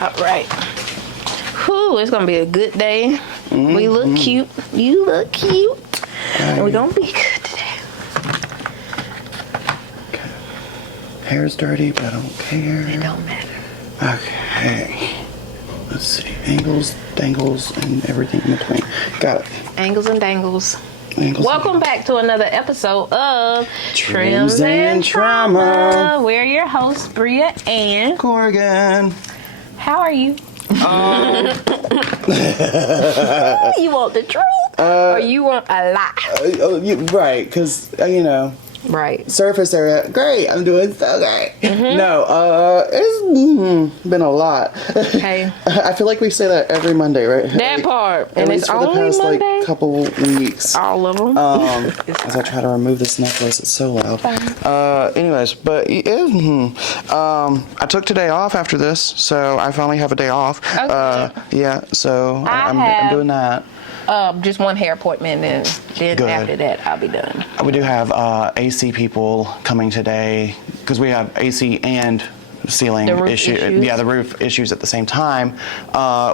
All right. Whew, it's gonna be a good day. Mm-hmm. We look cute. You look cute. And we're gonna be good today. Okay. Hair's dirty, but I don't care. It don't matter. Okay. Let's see. Angles, dangles, and everything in between. Got it. Angles and dangles. Angles. Welcome back to another episode of Trims and Trauma. We're your hosts, Bria and Corrigan. How are you? You want the truth, or you want a lie? Right, because you know. Right. Surface area, great. I'm doing so great. Mm-hmm. No, it's been a lot. Okay. I feel like we say that every Monday, right? That part, and it's for the past Monday? like couple weeks. All of them. As I try to remove this necklace, it's so loud. Anyways, but I took today off after this, so I finally have a day off. Okay. Yeah, so I'm doing that. Just one hair appointment, and then Good. after that, I'll be done. We do have AC people coming today because we have AC and ceiling issues. Yeah, the roof issues at the same time,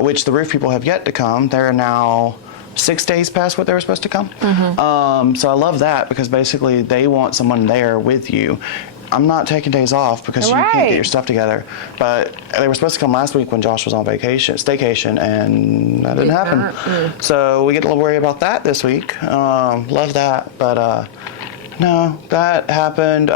which the roof people have yet to come. They're now 6 days past what they were supposed to come. Mm-hmm. So I love that because basically they want someone there with you. I'm not taking days off because you can't get your stuff together. But they were supposed to come last week when Josh was on staycation, and that didn't happen. So we get to worry about that this week. Love that. But no, that happened.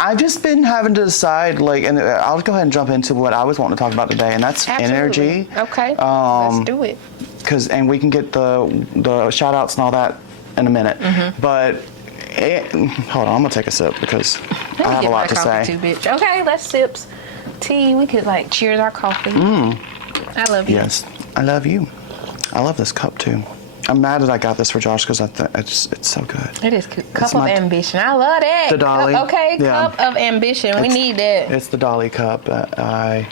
I've just been having to decide, and I'll go ahead and jump into what I was wanting to talk about today, and that's energy. Okay, let's do it. And we can get the shout outs and all that in a minute. Mm-hmm. But hold on, I'm gonna take a sip because I have a lot to say. Too, bitch. Okay, let's sips. Tea. We could cheers our coffee. I love you. Yes, I love you. I love this cup too. I'm mad that I got this for Josh because it's so good. It is good. Cup of ambition. I love that. The Dolly. Cup of ambition. We need that. It's the Dolly cup that I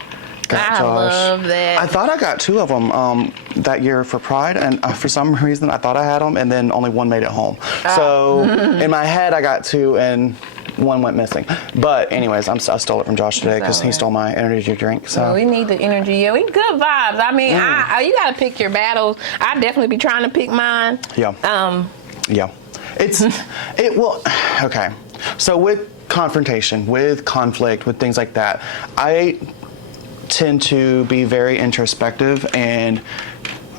got I Josh. love that. I thought I got 2 of them that year for Pride, and for some reason I thought I had them, and then only one made it home. So in my head I got 2, and one went missing. But anyways, I stole it from Josh today because he stole my energy drink. So we need the energy. Yeah, we good vibes. I mean, you gotta pick your battles. I definitely be trying to pick mine. Yeah. Yeah. Okay. So with confrontation, with conflict, with things like that, I tend to be very introspective, and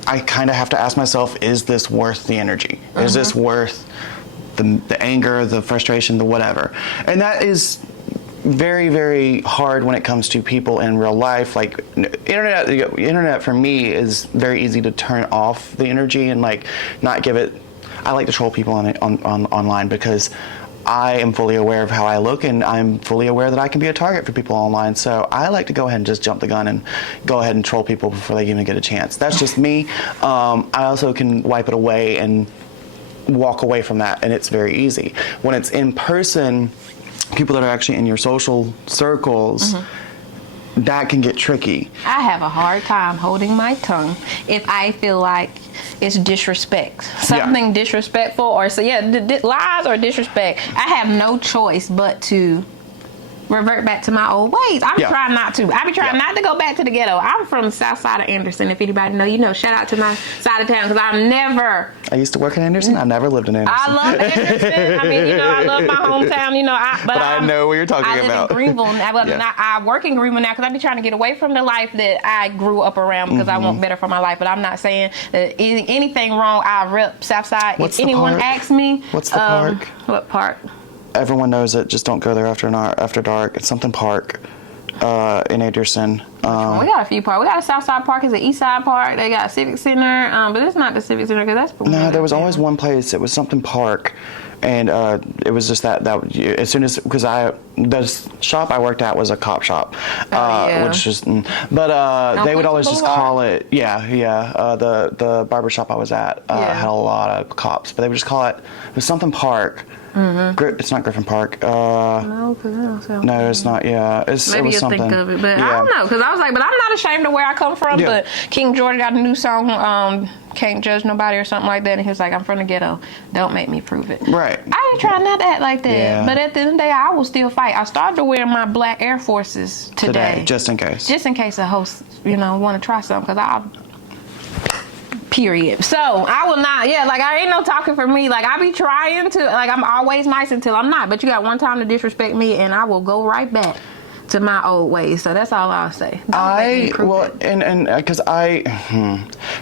I kind of have to ask myself, is this worth the energy? Mm-hmm. Is this worth the anger, the frustration, the whatever? And that is very, very hard when it comes to people in real life. Like internet for me is very easy to turn off the energy and not give it. I like to troll people on online because I am fully aware of how I look, and I'm fully aware that I can be a target for people online. So I like to go ahead and just jump the gun and go ahead and troll people before they even get a chance. That's just me. I also can wipe it away and walk away from that, and it's very easy. When it's in person, people that are actually in your social circles, that can get tricky. I have a hard time holding my tongue if I feel like it's disrespect. Something disrespectful or lies or disrespect. I have no choice but to revert back to my old ways. I'm trying not to. I be trying not to go back to the ghetto. I'm from the south side of Anderson. If anybody know, you know. Shout out to my side of town because I used to work in Anderson. I never lived in Anderson. I love Anderson. I mean, I love my hometown. But I know what you're talking about. I live in Greenville. I work in Greenville now because I be trying to get away from the life that I grew up around because I want better for my life. But I'm not saying that anything wrong. I rep Southside. What's if anyone asks me, what's the park? What park? Everyone knows it. Just don't go there after dark. It's something park in Anderson. We got a few parks. We got a Southside Park. It's an Eastside Park. They got a Civic Center, but it's not the Civic Center because that's. No, there was always one place. It was something park, and it was just that as soon as because the shop I worked at was a cop shop, which just they would always just call it the barber shop I was at had a lot of cops, but they would just call it was something park. It's not Griffin Park. No, because that don't sound. No, it's not. Yeah, it Maybe was you'll something. think of it, but I don't know. Because I was like, but I'm not ashamed of where I come from. Yeah. But King George got a new song, Can't Judge Nobody or something like that. And he was like, I'm from the ghetto. Don't make me prove it. Right. I ain't trying not to act like that. Yeah. But at the end of the day, I will still fight. I started to wear my black Air Forces today. Just in case. Just in case a host, want to try something. Because I'll... Period. So I will not. Yeah, like I ain't no talking for me. Like I be trying to. Like I'm always nice until I'm not. But you got one time to disrespect me, and I will go right back to my old ways. So that's all I'll say.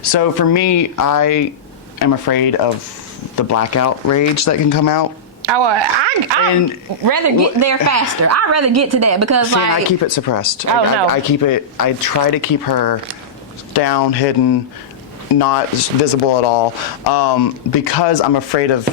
So for me, I am afraid of the blackout rage that can come out. Oh, I'd rather get there faster. I'd rather get to that because and I keep it suppressed. Oh, no. I keep it. I try to keep her down, hidden, not visible at all, because I'm afraid of.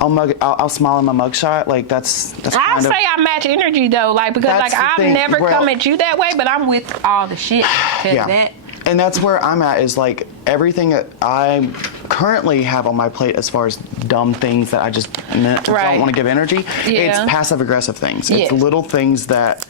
I'll smile in my mugshot. Like that's. I'll say I match energy though, like because like I've never come at you that way, but I'm with all the shit. That. And that's where I'm at. Is like everything that I currently have on my plate as far as dumb things that I just don't want to give energy. Yeah. It's passive aggressive things. It's little things that.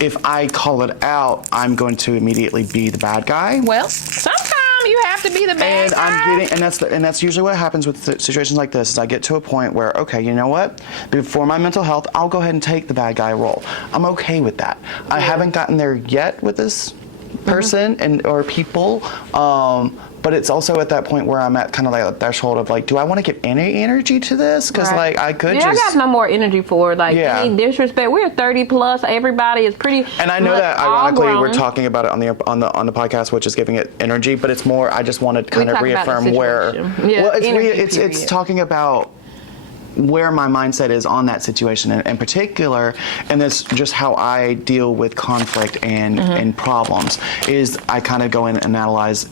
If I call it out, I'm going to immediately be the bad guy. Well, sometimes you have to be the bad guy. And that's usually what happens with situations like this. Is I get to a point where, okay, you know what? Before my mental health, I'll go ahead and take the bad guy role. I'm okay with that. Yeah. I haven't gotten there yet with this person or people. But it's also at that point where I'm at kind of like a threshold of like, do I want to give any energy to this? Because like I could I got no more energy for it. Like any disrespect. We're 30 plus. Everybody is pretty. And I know that ironically we're talking about it on the podcast, which is giving it energy. But it's more. I just wanted to kind of reaffirm where. Yeah, well, it's talking about where my mindset is on that situation in particular, and that's just how I deal with conflict and problems. Is I kind of go in and analyze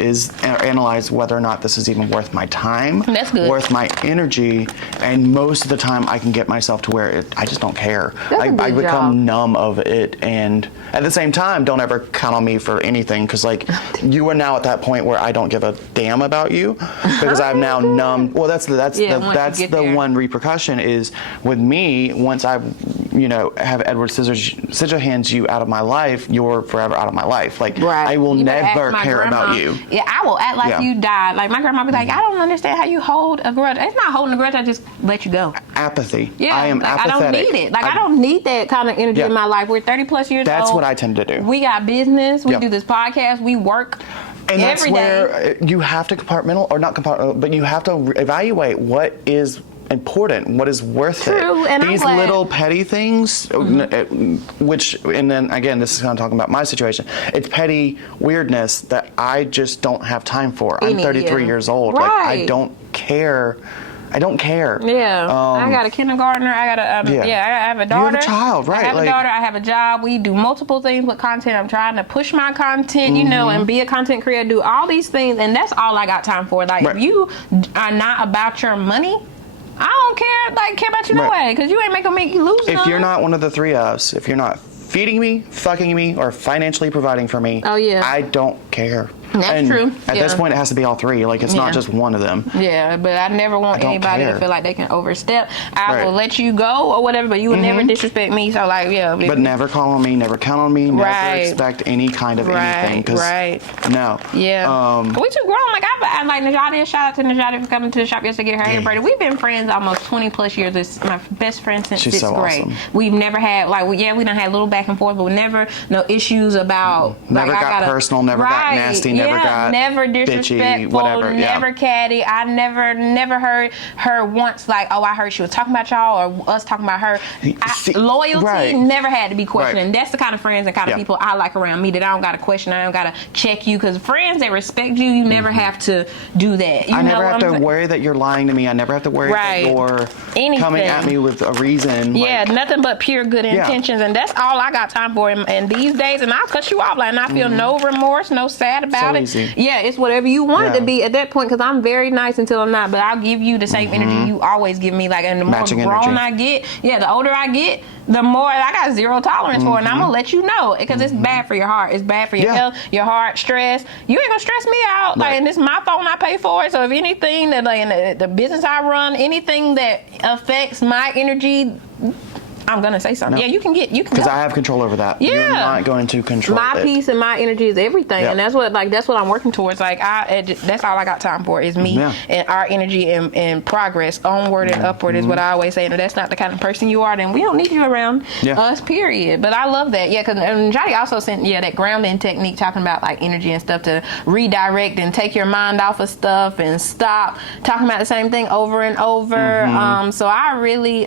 whether or not this is even worth my time, worth my energy, and most of the time I can get myself to where I just don't care. I become numb of it, and at the same time, don't ever count on me for anything because like you are now at that point where I don't give a damn about you because I'm now numb. Well, that's the one repercussion. Is with me once I have Edward Scissorhands you out of my life, you're forever out of my life. Like I will never care about you. Yeah, I will act like you died. Like my grandma be like, I don't understand how you hold a grudge. It's not holding a grudge, I just let you go. Apathy. Yeah, I am apathetic. I don't need it. Like I don't need that kind of energy in my life. We're 30 plus years old. That's what I tend to do. We got business, we do this podcast, we work. And that's where you have to but you have to evaluate what is important, what is worth it. And these little petty things, which, and then again, this is kind of talking about my situation. It's petty weirdness that I just don't have time for. I'm 33 years old. Like I don't care. I don't care. Yeah, I got a kindergartner. I have a daughter. You have a child, right? I have a daughter. I have a job. We do multiple things with content. I'm trying to push my content, and be a content creator. Do all these things, and that's all I got time for. Like if you are not about your money, I don't care about you no way, because you ain't making me lose. If you're not one of the three F's, if you're not feeding me, fucking me, or financially providing for me, I don't care. That's true. At this point, it has to be all three. Like, it's not just one of them. Yeah, but I never want anybody to feel like they can overstep. I will let you go or whatever, but you will never disrespect me. So, like, But never call on me, never count on me, never expect any kind of anything. No. Yeah. We too grown. Like, I like Najati. Shout out to Najati for coming to the shop yesterday to get her hair braided. We've been friends almost 20 plus years. It's my best friend since 6th grade. Awesome. We've never had, we done had a little back and forth, but never no issues about. Never got personal, never got nasty, never got. Never disrespectful, whatever, never catty. I never heard her once like, oh, I heard she was talking about y'all or us talking about her. Loyalty never had to be questioned. And that's the kind of friends and kind of people I like around me, that I don't got to question, I don't got to check you, because friends that respect you, you never have to do that. I never have to worry that you're lying to me. I never have to worry that you're coming at me with a reason. Yeah, nothing but pure good intentions, and that's all I got time for. And these days, and I'll cut you off, like, and I feel no remorse, no sad about about so it. easy. Yeah, it's whatever you want it Yeah. to be at that point, because I'm very nice until I'm not, but I'll give you the same energy you always give me. Like, and the more Matching grown energy. I get, the older I get, the more I got zero tolerance for it. And I'm going to let you know, because it's bad for your heart. It's bad for your health, your heart, stress. You ain't going to stress me out. Like, and this is my phone, I pay for it. So if anything that, like, in the business I run, anything that affects my energy, I'm gonna say something. No. Yeah, you can Because go. I have control over that. Yeah. You're not going to control My it. peace and my energy is everything, Yep. and that's what I'm working towards. Like, that's all I got time for is me and our energy and progress, onward and upward is what I always say. And if that's not the kind of person you are, then we don't need you around us. Period. But I love that. Yeah, because Johnny also sent that grounding technique, talking about like energy and stuff to redirect and take your mind off of stuff and stop talking about the same thing over and over. So I really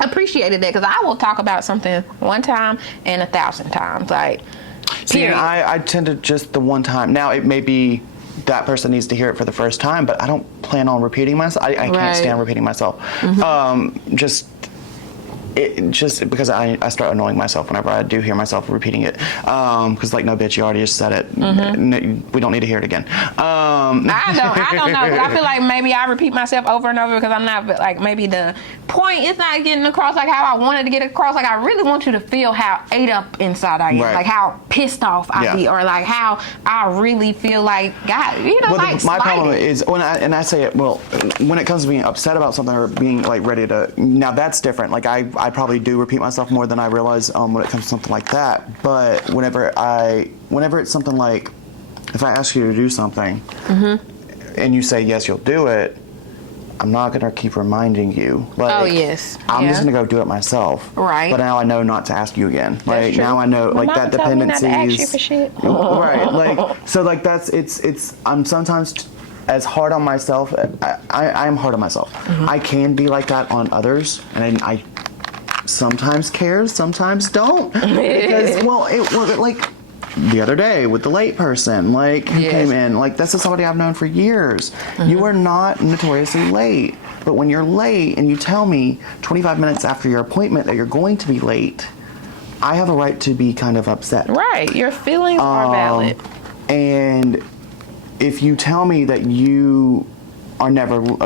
appreciated that, because I will talk about something one time and 1,000 times. Like, See, and I tend to just the one time. Now, it may be that person needs to hear it for the first time, but I don't plan on repeating myself. I can't stand repeating myself. Just because I start annoying myself whenever I do hear myself repeating it. Because like, no, bitch, you already just said it. We don't need to hear it again. I don't know, because I feel like maybe I repeat myself over and over because I'm not, like, maybe the point is not getting across like how I wanted to get across. Like, I really want you to feel how ate up inside I am, like how pissed off I be, or like how I really feel like, God, like, my problem is when I say it, when it comes to being upset about something or being like ready to, now that's different. Like, I probably do repeat myself more than I realize when it comes to something like that. But whenever it's something like, if I ask you to do something and you say yes, you'll do it, I'm not gonna keep reminding you. Like, I'm just gonna go do it myself. Right. But now I know not to ask you again. Like, now I know, like, that dependency is right. Like, so like it's I'm sometimes as hard on myself. I am hard on myself. I can be like that on others, and I sometimes care, sometimes don't. Because it like the other day with the late person, like, who came in, like, this is somebody I've known for years. You are not notoriously late, but when you're late and you tell me 25 minutes after your appointment that you're going to be late, I have a right to be kind of upset. Right, your feelings are valid. And if you tell me that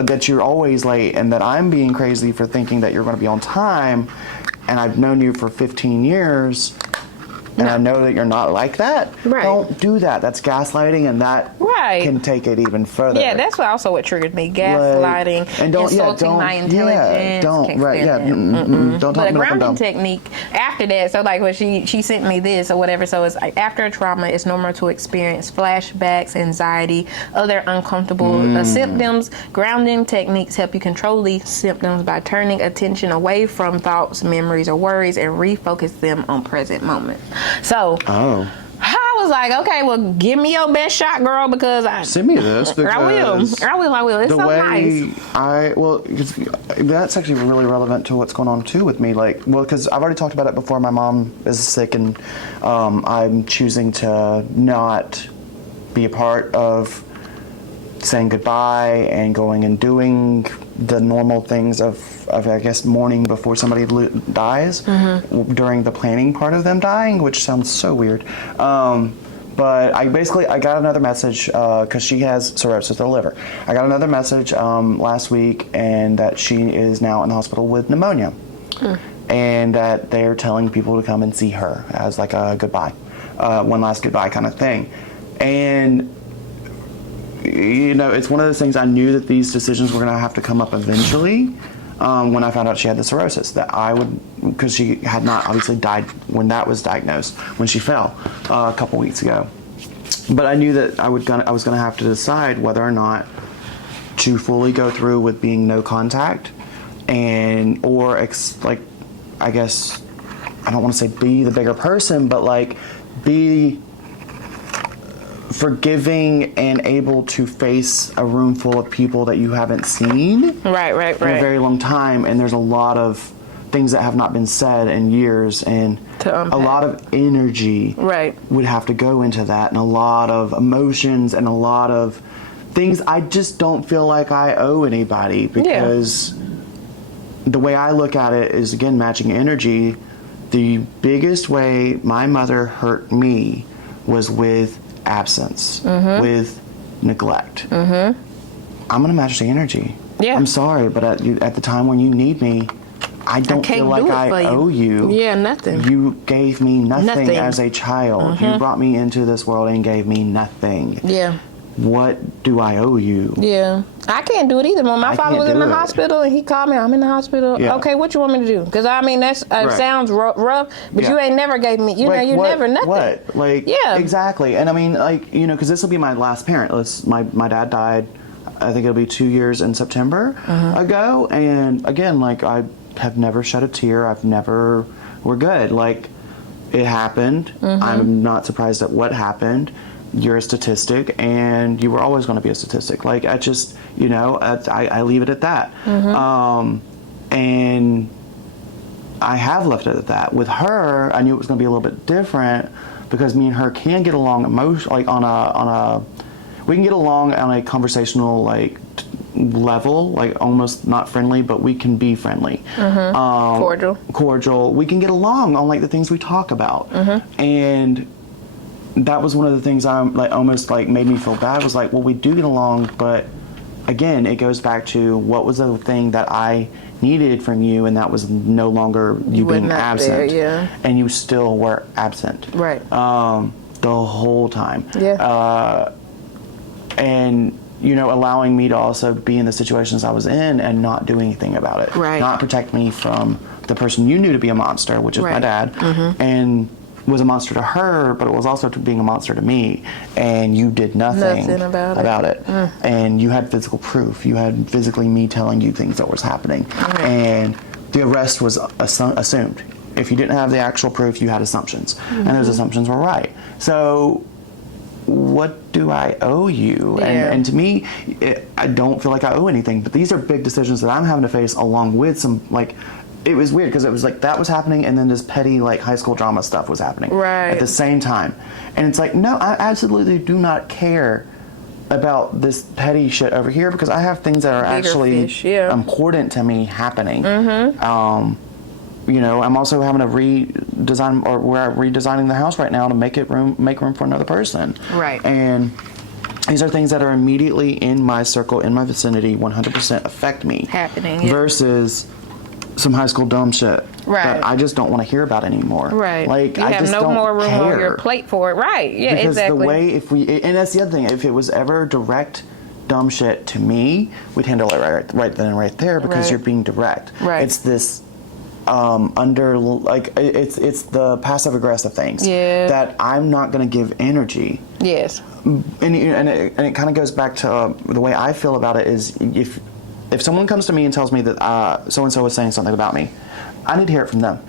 that you're always late and that I'm being crazy for thinking that you're going to be on time, and I've known you for 15 years, and I know that you're not like that, don't do that. That's gaslighting, and that can take it even further. Yeah, that's what triggered me. Gaslighting, and insulting my intelligence. Don't talk But a grounding technique after that, so like when she sent me this or whatever, so it's like, after a trauma, it's normal to experience flashbacks, anxiety, other uncomfortable symptoms. Grounding techniques help you control these symptoms by turning attention away from thoughts, memories, or worries, and refocus them on present moments. So I was like, okay, well, give me your best shot, girl, because send me this. Because I will. It's so nice. That's actually really relevant to what's going on too with me. Like, because I've already talked about it before. My mom is sick, and I'm choosing to not be a part of saying goodbye and going and doing the normal things of I guess mourning before somebody dies during the planning part of them dying, which sounds so weird. But I got another message because she has cirrhosis of the liver. I got another message last week, and that she is now in the hospital with pneumonia, and that they're telling people to come and see her as like a goodbye, one last goodbye kind of thing. And it's one of those things. I knew that these decisions were going to have to come up eventually. When I found out she had the cirrhosis, that I would, because she had not obviously died when that was diagnosed, when she fell a couple weeks ago. But I knew that I was going to have to decide whether or not to fully go through with being no contact, or I guess, I don't want to say be the bigger person, but like be forgiving and able to face a room full of people that you haven't seen in a very long time, and there's a lot of things that have not been said in years, and a lot of energy would have to go into that, and a lot of emotions, and a lot of things I just don't feel like I owe anybody, because the way I look at it is, again, matching energy. The biggest way my mother hurt me was with absence, with neglect, I'm gonna match the energy. Yeah. I'm sorry, but at the time when you need me, I don't feel like I owe you. Yeah, nothing. You gave me nothing as a child. You brought me into this world and gave me nothing. Yeah. What do I owe you? Yeah. I can't do it either. When my father was in the hospital and he called me, I'm in the hospital. Yeah. Okay, what you want me to do? Because I mean, that's sounds rough, but you ain't never gave me, never nothing. What? Like, exactly. And I mean, like, because this will be my last parent. My dad died, I think it'll be 2 years in September ago. And again, like, I have never shed a tear. We're good. Like, it happened. I'm not surprised at what happened. You're a statistic, and you were always going to be a statistic. Like, I just, I leave it at that. And I have left it at that. With her, I knew it was going to be a little bit different because me and her can get along emotionally, like we can get along on a conversational, like, level, like almost not friendly, but we can be friendly. Cordial. We can get along on, like, the things we talk about. And that was one of the things I'm like almost like made me feel bad, was like, well, we do get along, but again, it goes back to what was the thing that I needed from you, and that was no longer you being absent. There, and you still were absent. Right. The whole time. Yeah. And allowing me to also be in the situations I was in and not do anything about it. Right. Not protect me from the person you knew to be a monster, which is my dad. And was a monster to her, but it was also being a monster to me, and you did nothing about it. And you had physical proof. You had physically me telling you things that was happening, and the rest was assumed. If you didn't have the actual proof, you had assumptions, and those assumptions were right. So what do I owe you? And to me, I don't feel like I owe anything, but these are big decisions that I'm having to face along with some, like, it was weird because it was like that was happening, and then this petty, like, high school drama stuff was happening at the same time. And it's like, no, I absolutely do not care about this petty shit over here, because I have things that are actually important to me happening. I'm also having to redesign, or we're redesigning the house right now to make room for another person. Right. And these are things that are immediately in my circle, in my vicinity, 100% affect me. Versus some high school dumb shit that I just don't want to hear about anymore. Right. Like, you have no more room on your plate for it. Right. Yeah, because exactly. Because the way, and that's the other thing, if it was ever direct dumb shit to me, we'd handle it right then and right there, because you're being direct. Right. It's this it's the passive aggressive things that I'm not going to give energy. Yes. And it kind of goes back to the way I feel about it is, if someone comes to me and tells me that so-and-so is saying something about me, I need to hear it from them.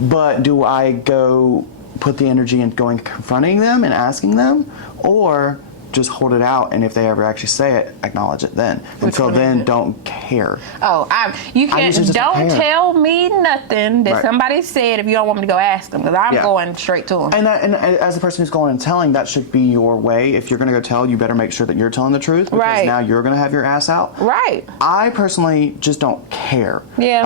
But do I go put the energy in going confronting them and asking them, or just hold it out, and if they ever actually say it, acknowledge it then? Until then, don't care. Oh, you can't. Don't tell me nothing that somebody said if you don't want me to go ask them, because I'm going straight to them. And as a person who's going and telling, that should be your way. If you're going to go tell, you better make sure that you're telling the truth, because now you're going to have your ass out. Right. I personally just don't care. Yeah.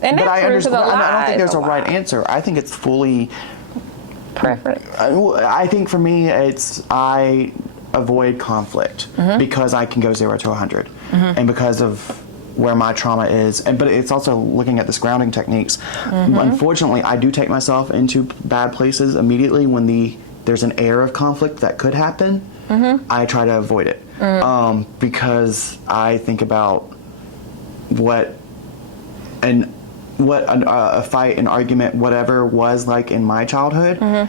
But I understand. I don't think there's a right answer. I think it's fully preference. I think for me, I avoid conflict because I can go 0 to 100, and because of where my trauma is. But it's also looking at this grounding techniques. Unfortunately, I do take myself into bad places immediately when there's an air of conflict that could happen. I try to avoid it because I think about what a fight, an argument, whatever was like in my childhood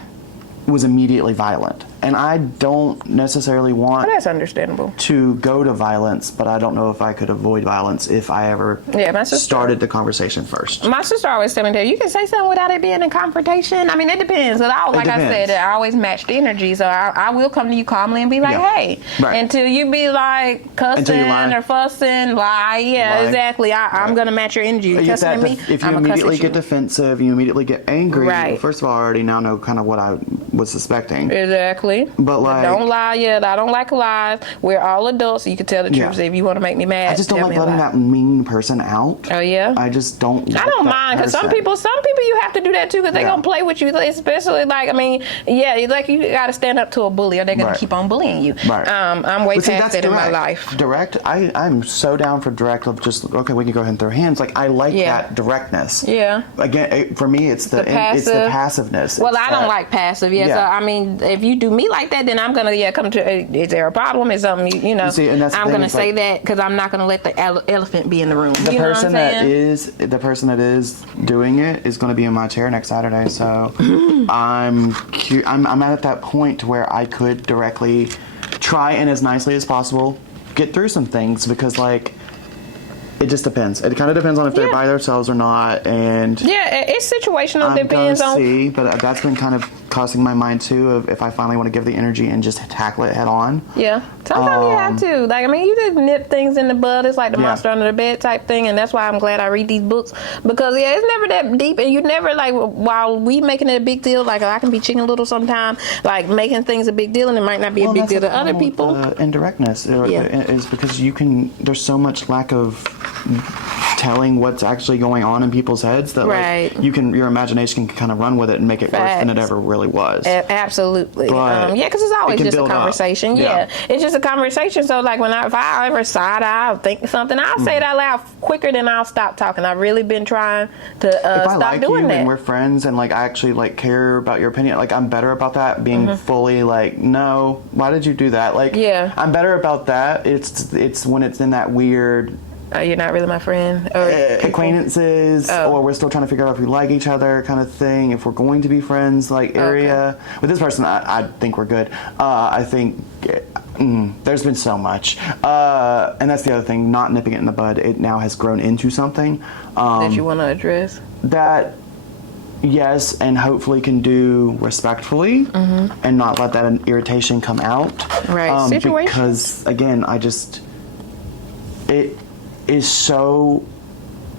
was immediately violent. And I don't necessarily want that's understandable to go to violence, but I don't know if I could avoid violence if I ever started the conversation first. My sister always told me, you can say something without it being a confrontation. I mean, it depends. I said, I always match the energy. So I will come to you calmly and be like, hey. Right. Until you be like cussing or fussing, lie. Yeah, exactly. I'm going to match your energy. You cussing at me, if you immediately get defensive, you immediately get angry. Right. Well, first of all, I already now know kind of what I was suspecting. Exactly. Exactly. But like, don't lie. Yeah, I don't like lies. We're all adults. So you can tell the truth. Yeah. So if you want to make me mad, I just don't tell like me a letting lie. that mean person out. Oh yeah. I just don't. I don't mind because some people you have to do that too because they gonna play with you. Especially like like you got to stand up to a bully or they're gonna keep on bullying you. Right. I'm way past that in my life. Direct. I'm so down for direct. Of just okay, we can go ahead and throw hands. Like I like that directness. Yeah. Again, for me, it's the passiveness. Well, I don't like passive. Yeah. So I mean, if you do me like that, then I'm gonna come to. Is there a problem? Is something you know? See, and that's I'm gonna say that because I'm not gonna let the elephant be in the room. The person that is doing it is going to be in my chair next Saturday. So I'm at that point where I could directly try and as nicely as possible get through some things because like. It just depends. It kind of depends on if they're by themselves or not, and it's situational. Depends on. See, but that's been kind of crossing my mind too. Of if I finally want to give the energy and just tackle it head on. Yeah, sometimes you have to. Like you just nip things in the bud. It's like the monster under the bed type thing, and that's why I'm glad I read these books because it's never that deep, and you never like while we making it a big deal. Like I can be chicken little sometimes, like making things a big deal, and it might not be a big deal to other people. Indirectness is because you can. There's so much lack of telling what's actually going on in people's heads that like your imagination can kind of run with it and make it worse than it ever really was. Absolutely. Because it's always just a conversation. It's just a conversation. So like if I ever side eye or think something, I'll say it out loud quicker than I'll stop talking. I've really been trying to stop doing that. And we're friends and like I actually like care about your opinion, like I'm better about that being fully like, no, why did you do that? Like I'm better about that. It's when it's in that weird you're not really my friend or acquaintances or we're still trying to figure out if we like each other kind of thing, if we're going to be friends like area. With this person I think we're good. I think there's been so much and that's the other thing, not nipping it in the bud. It now has grown into something that you want to address that yes, and hopefully can do respectfully and not let that irritation come out. Right. Because again, it is so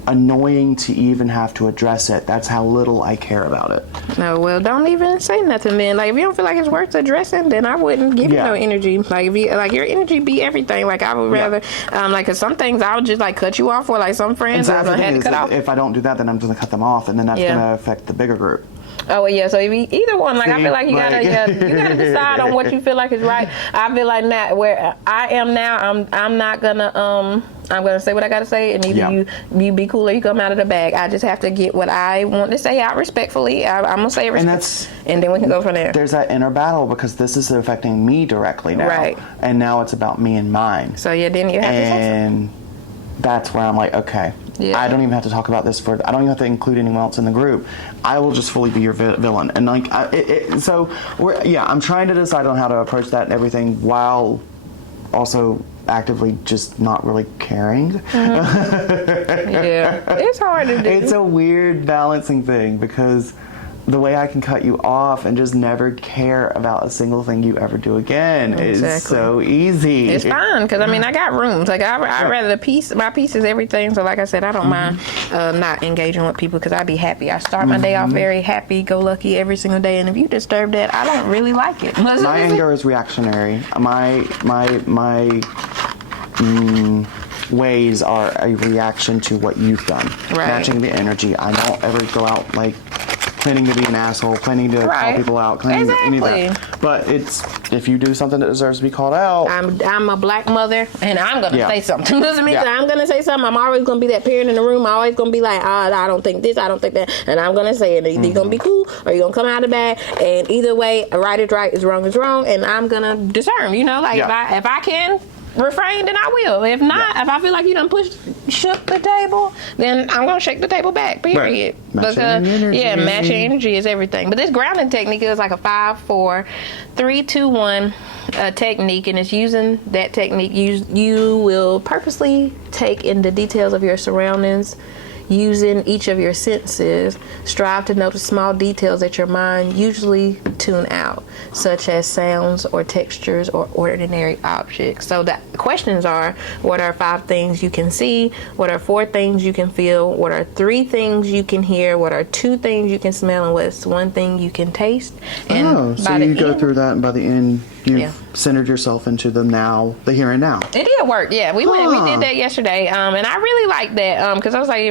annoying to even have to address it. That's how little I care about it. No, well, don't even say nothing then. Like if you don't feel like it's worth addressing, then I wouldn't give you no energy. Like if you your energy be everything. Like I would rather like cause some things I would just like cut you off, or like some friends I had to cut off. If I don't do that, then I'm just gonna cut them off, and then that's gonna affect the bigger group. Oh yeah, so if either one, like I feel like you gotta decide on what you feel like is right. I feel like now where I am now, I'm not gonna I'm gonna say what I gotta say, and either you be cool or you come out of the bag. I just have to get what I want to say out respectfully. I'm gonna say it and then we can go from there. There's that inner battle because this is affecting me directly now, right? And now it's about me and mine. So then you have to say something. That's where I'm like, okay, I don't even have to talk about this I don't even have to include anyone else in the group. I will just fully be your villain. And like, I'm trying to decide on how to approach that and everything while also actively just not really caring. It's hard to do. It's a weird balancing thing because the way I can cut you off and just never care about a single thing you ever do again is so easy. It's fine because I got rooms. Like I'd rather my piece is everything. So like I said, I don't mind not engaging with people because I'd be happy. I start my day off very happy, go lucky every single day, and if you disturb that, I don't really like it. My anger is reactionary. My ways are a reaction to what you've done. Right. Matching the energy. I don't ever go out like planning to be an asshole, planning to call people out, planning any of that. But it's if you do something that deserves to be called out. I'm a black mother, and I'm gonna say something. Doesn't mean that I'm gonna say something. I'm always gonna be that parent in the room. I'm always gonna be like, I don't think this, I don't think that, and I'm gonna say it. Either you're gonna be cool or you're gonna come out of the bag. And either way, right is right, is wrong, and I'm gonna discern. You know, like if I can refrain, then I will. If not, if I feel like you done shook the table, then I'm gonna shake the table back. Period. Right. Matching energy is everything. But this grounding technique is like a 5, 4, 3, 2, 1 technique, and it's using that technique. You will purposely take in the details of your surroundings. using each of your senses, strive to notice small details that your mind usually tune out, such as sounds or textures or ordinary objects. So the questions are, what are 5 things you can see? What are 4 things you can feel? What are 3 things you can hear? What are 2 things you can smell? And what's 1 thing you can taste? And so you go through that, and by the end, you've centered yourself into the here and now. It did work, yeah. We did that yesterday, and I really liked that because I was like,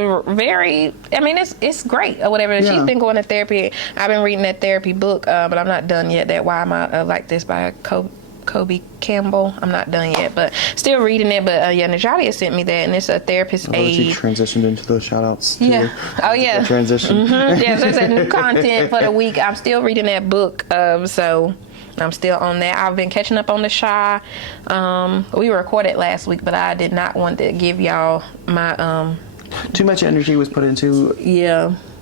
it's great or whatever. Yeah. She's been going to therapy. I've been reading that therapy book, but I'm not done yet. That Why Am I Like This by Kobe Campbell. I'm not done yet, but still reading it. But Najati sent me that, and it's a therapist aid. You transitioned into those shout outs too. Yeah. Oh yeah. Transition. Mm-hmm. Yeah, so it's new content for the week. I'm still reading that book, so I'm still on that. I've been catching up on The Chi. We recorded last week, but I did not want to give y'all my too much energy was put into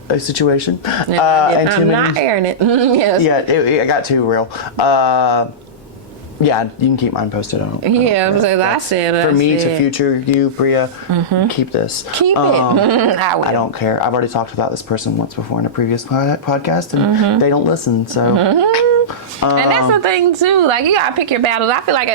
a situation. And I'm not airing it. Yes. Yeah, it got too real. Yeah, you can keep mine posted on. I said for me to future you, Priya, keep this. Keep it. I will. I don't care. I've already talked about this person once before in a previous podcast, and they don't listen. So. And that's the thing too. Like, you gotta pick your battles. I feel like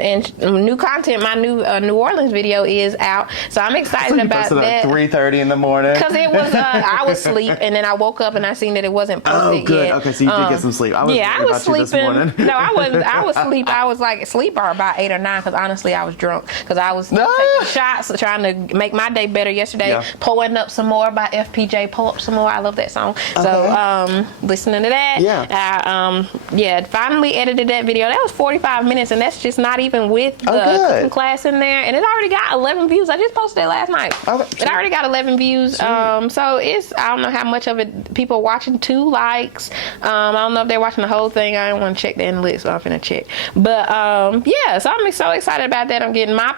in new content, my new New Orleans video is out, so I'm excited about that. 3:30 in the morning. Because it was, I was asleep, and then I woke up and I seen that it wasn't posted yet. Oh, good. Okay, so you did get some sleep. I was sleeping. No, I wasn't. I was asleep. I was like asleep or about 8 or 9. Because honestly, I was drunk. Because I was taking shots, trying to make my day better yesterday. Pulling up some more by FPJ. Pull up some more. I love that song. Okay. So listening to that. Yeah. Finally edited that video. That was 45 minutes, and that's just not even with the cooking class in there. And it already got 11 views. I just posted it last night. Okay. It already got 11 views. So it's, I don't know how much of it people are watching. 2 likes. I don't know if they're watching the whole thing. I didn't want to check the analytics, so I'm finna check. But so I'm so excited about that. I'm getting my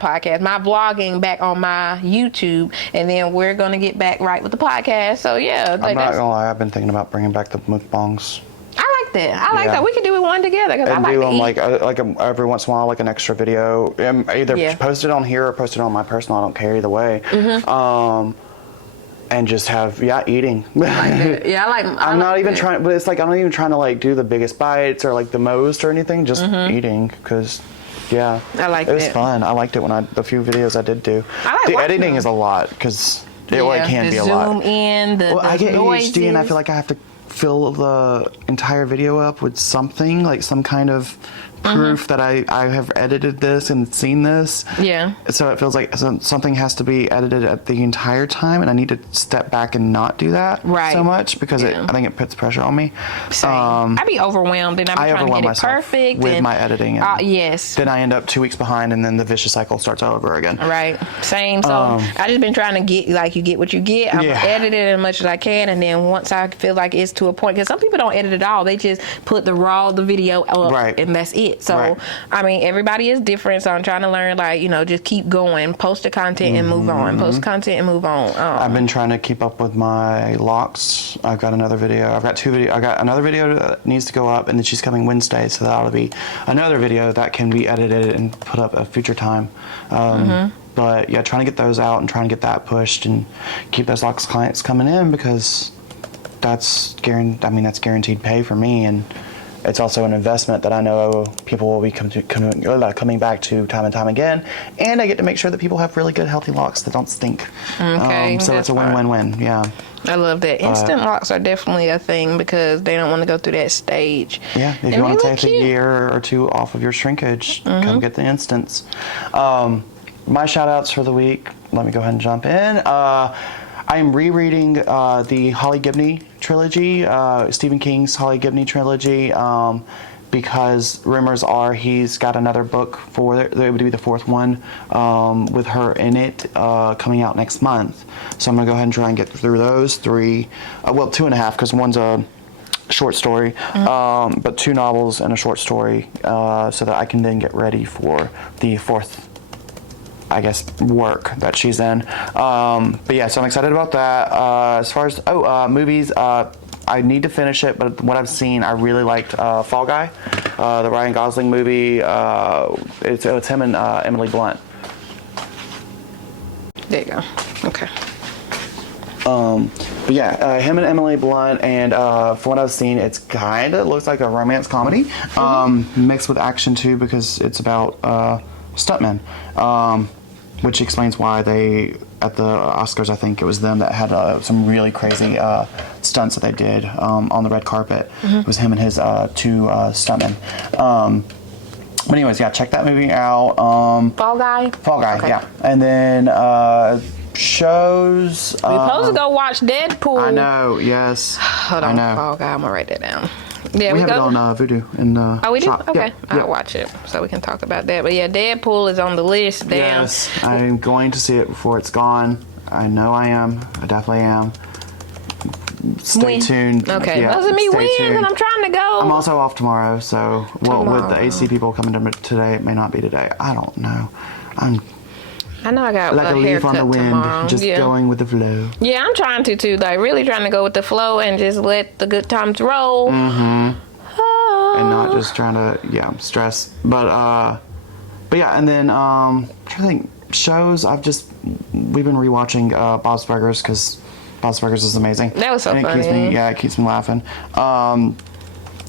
vlogging back on my YouTube, and then we're gonna get back right with the podcast. So yeah, I'm not gonna lie. I've been thinking about bringing back the mukbangs. I like that. I like that. We can do it one together because I like to eat. Every once in a while, like an extra video. Either post it on here or post it on my personal. I don't care either way. And just have eating. I'm not even trying, but it's like I'm not even trying to like do the biggest bites or like the most or anything. Just eating because. Yeah, I like it. It was fun. I liked it the few videos I did do. The editing is a lot because it can be a lot. Zoom in, I get noises. ADHD and I feel like I have to fill the entire video up with something, like some kind of proof that I have edited this and seen this. Yeah. So it feels like something has to be edited at the entire time, and I need to step back and not do that so much because I think it puts pressure on me. Same. I'd be overwhelmed, and I trying to get it perfect with my editing. And yes. Then I end up 2 weeks behind, and then the vicious cycle starts all over again. Right. Same. So I just been trying to get you get what you get. I'm edit it as much as I can, and then once I feel like it's to a point, because some people don't edit at all. They just put the video up, and that's it. So, I mean, everybody is different. So I'm trying to learn, just keep going. Post the content and move on. Post content and move on. I've been trying to keep up with my locks. I've got another video. I've got 2 videos. I got another video that needs to go up, and then she's coming Wednesday, so that'll be another video that can be edited and put up at future time. But yeah, trying to get those out and trying to get that pushed and keep those locks clients coming in because that's guaranteed pay for me, and it's also an investment that I know people will be coming back to time and time again, and I get to make sure that people have really good, healthy locks that don't stink. Okay, so it's a win-win-win. Yeah. I love that. Instant locks are definitely a thing because they don't want to go through that stage. Yeah, if you want to take a year or 2 off of your shrinkage, come get the instants. My shout-outs for the week. Let me go ahead and jump in. I am rereading the Holly Gibney trilogy, Stephen King's Holly Gibney trilogy, because rumors are he's got another book it would be the 4th one with her in it coming out next month. So I'm going to go ahead and try and get through those 3, 2.5 because one's a short story, but 2 novels and a short story so that I can then get ready for the 4th work that she's in. But yeah, so I'm excited about that. As far as movies, I need to finish it, but what I've seen, I really liked Fall Guy, the Ryan Gosling movie. It's him and Emily Blunt. There you go. Okay. But yeah, him and Emily Blunt, and from what I've seen, it's kind of looks like a romance comedy, mixed with action too, because it's about stuntmen, which explains why they, at the Oscars, I think it was them that had some really crazy stunts that they did on the red carpet. It was him and his two stuntmen. But anyways, yeah, check that movie out. Fall Guy? Fall Guy, Okay. yeah. And then shows. We supposed to go watch Deadpool. I know, yes. Hold on, I know. Fall Guy. I'm gonna write that down. Yeah, We have go. it on Vudu in the Oh, we do? shop. Okay. Yep, I'll yep. watch it so we can talk about that. But yeah, Deadpool is on the list. Damn. Yes, I'm going to see it before it's gone. I know I am. I definitely am. Stay tuned. Okay. Yeah, Doesn't mean stay when, tuned. because I'm trying to go. I'm also off tomorrow, so well, with the Tomorrow. AC people coming to today, it may not be today. I don't know. I'm I know I got like a leaf haircut on the wind, tomorrow. just yeah. going with the flow. Yeah, I'm trying to too. Like really trying to go with the flow and just let the good times roll. And not just trying to stress. But yeah, and then I'm trying to think shows. We've been rewatching Bob's Burgers because Bob's Burgers is amazing. That was so and funny. It keeps me laughing.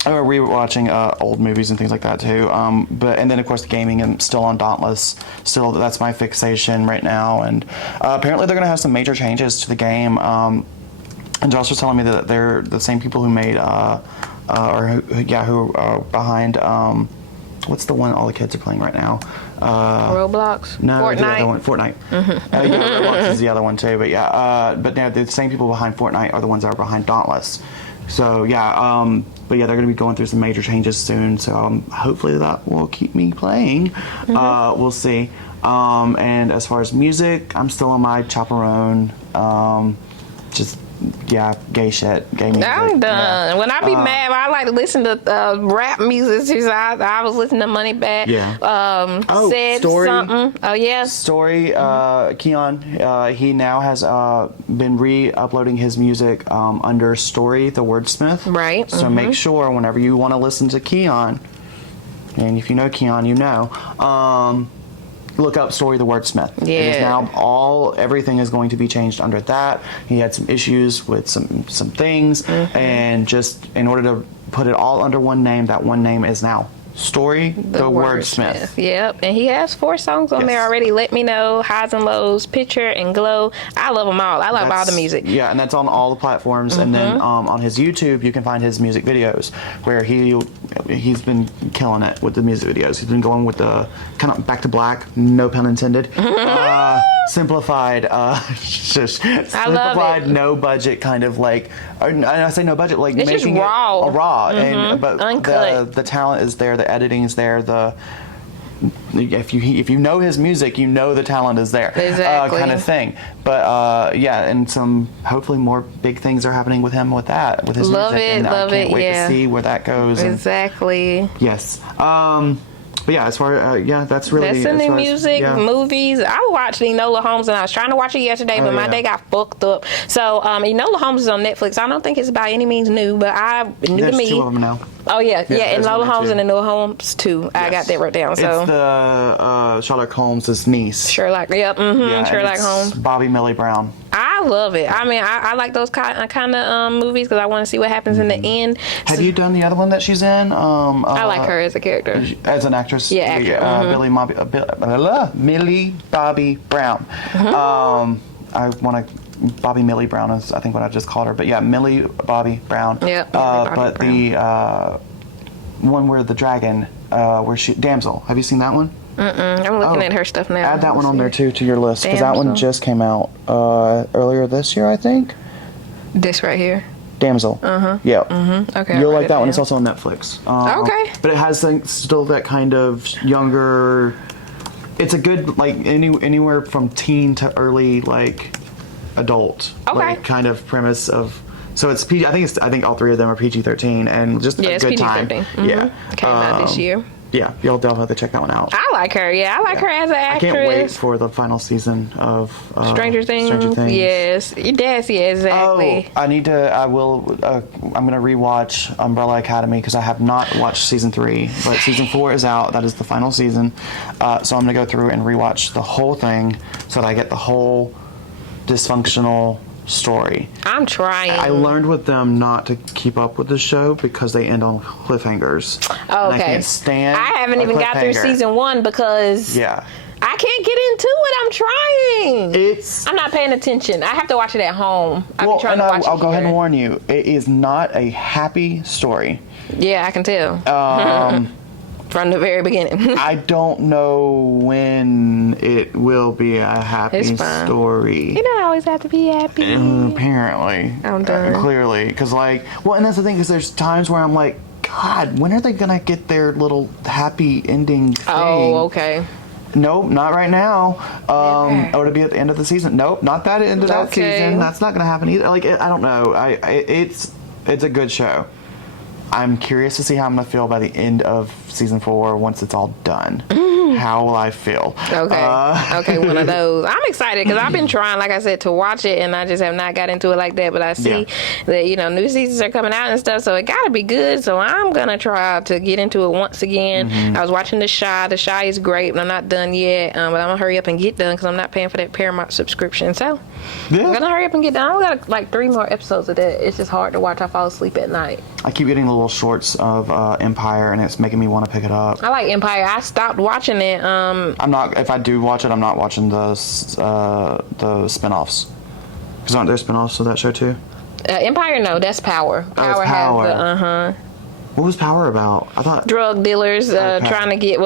Or rewatching old movies and things like that too. And then of course gaming. I'm still on Dauntless. Still, that's my fixation right now. And apparently they're gonna have some major changes to the game. And Josh was telling me that they're the same people who made who are behind what's the one all the kids are playing right now? Roblox? No, Fortnite? the other one, Fortnite. Roblox is the other one too, but yeah, but now the same people behind Fortnite are the ones that are behind Dauntless. So yeah, but yeah, they're going to be going through some major changes soon. So hopefully that will keep me playing. We'll see. And as far as music, I'm still on my Chaperone. Just gay shit, gay music. I'm done. Yeah. When I be mad, I like to listen to rap music. So I was listening to Moneybagg. Yeah. Said Story. something. Oh yes. Story, Keon, he now has been re-uploading his music under Story, the Wordsmith. Right. So make sure whenever you want to listen to Keon, and if you know Keon, you know, look up Story the Wordsmith. Yeah. It is now everything is going to be changed under that. He had some issues with some things, and just in order to put it all under one name, that one name is now Story the Wordsmith. Yep, and he has 4 songs on there already. Let Me Know, Highs and Lows, Picture, and Glow. I love them all. I love all the music. Yeah, and that's on all the platforms. And then on his YouTube, you can find his music videos, where he's been killing it with the music videos. He's been going with the kind of back to black, no pun intended, simplified, just simplified, no budget kind of like. And I say no budget, like It's making just raw. it raw, and but Uncut. the talent is there, the editing is there, if you know his music, you know the talent is there, Exactly. kind of thing. But and some hopefully more big things are happening with him with his Love music, it, and love I can't it, wait yeah. to see where that goes. And Exactly. yes. But yeah, as far that's really That's in the as far as- music, yeah. movies. I watched Enola Holmes, and I was trying to watch it yesterday, but my yeah. day got fucked up. So Enola Holmes is on Netflix. I don't think it's by any means new, but new There's to me. 2 of them now. Oh yeah, there's Enola one or Holmes two. and Enola Holmes too. I got that wrote down. So It's the Sherlock Holmes' niece. Sherlock, yep, Yeah, and Sherlock it's Holmes. Bobby Millie Brown. I love it. I mean, I like those kind of movies because I want to see what happens in the end. Have you done the other one that she's in? I like her as a character. As an actress. Yeah, actor, Millie Bobby Brown. Bobby Millie Brown is I think what I just called her, but yeah, Millie Bobby Brown. Yeah, Millie Bobby but Brown. the one where the dragon, where she Damsel. Have you seen that one? I'm looking at her stuff now. Add that one on there too to your list because that one Damsel. just came out earlier this year, I think. This right here. Damsel. Yeah. Okay. You'll I'll write like it that one. down. It's also on Netflix. Okay. But it has still that kind of younger. It's a good like anywhere from teen to early like adult. Okay. Like, kind of premise of. So it's PG. I think all 3 of them are PG-13 and just Yeah, a it's good time. PG-13. Yeah. Came out this year. Yeah, you'll definitely have to check that one out. I like her. Yeah, I like her as an I actress. can't wait for the final season of Stranger Things. Yes. Yes, yeah, exactly. Oh, I'm gonna rewatch Umbrella Academy because I have not watched season 3, but season 4 is out. That is the final season. So I'm gonna go through and rewatch the whole thing so that I get the whole dysfunctional story. I'm trying. I learned with them not to keep up with the show because they end on cliffhangers. Oh, okay. I can't stand. I haven't even got through season 1 because I can't get into it. I'm trying. I'm not paying attention. I have to watch it at home. I've been trying to watch it. I'll go ahead and warn you. It is not a happy story. Yeah, I can tell. From the very beginning. I don't know when it will be a happy story. You don't always have to be happy. Apparently. I'm done. Clearly. Because, and that's the thing, is there's times where I'm like, God, when are they going to get their little happy ending thing? Oh, okay. Nope, not right now. Or to be at the end of the season. Nope, not that end of that season. That's not going to happen either. I don't know. It's a good show. I'm curious to see how I'm going to feel by the end of season 4 once it's all done. How will I feel? Okay, one of those. I'm excited because I've been trying, like I said, to watch it, and I just have not got into it like that. But I see that, new seasons are coming out and stuff, so it got to be good. So I'm going to try to get into it once again. I was watching The Chi. The Chi is great, but I'm not done yet. But I'm going to hurry up and get done because I'm not paying for that Paramount subscription. So I'm going to hurry up and get done. I've got 3 more episodes of that. It's just hard to watch. I fall asleep at night. I keep getting little shorts of Empire, and it's making me want to pick it up. I like Empire. I stopped watching it. I'm not. If I do watch it, I'm not watching the spinoffs. Because aren't there spinoffs of that show too? Empire, no, that's Power. Power has the What was Power about? I thought drug dealers trying to get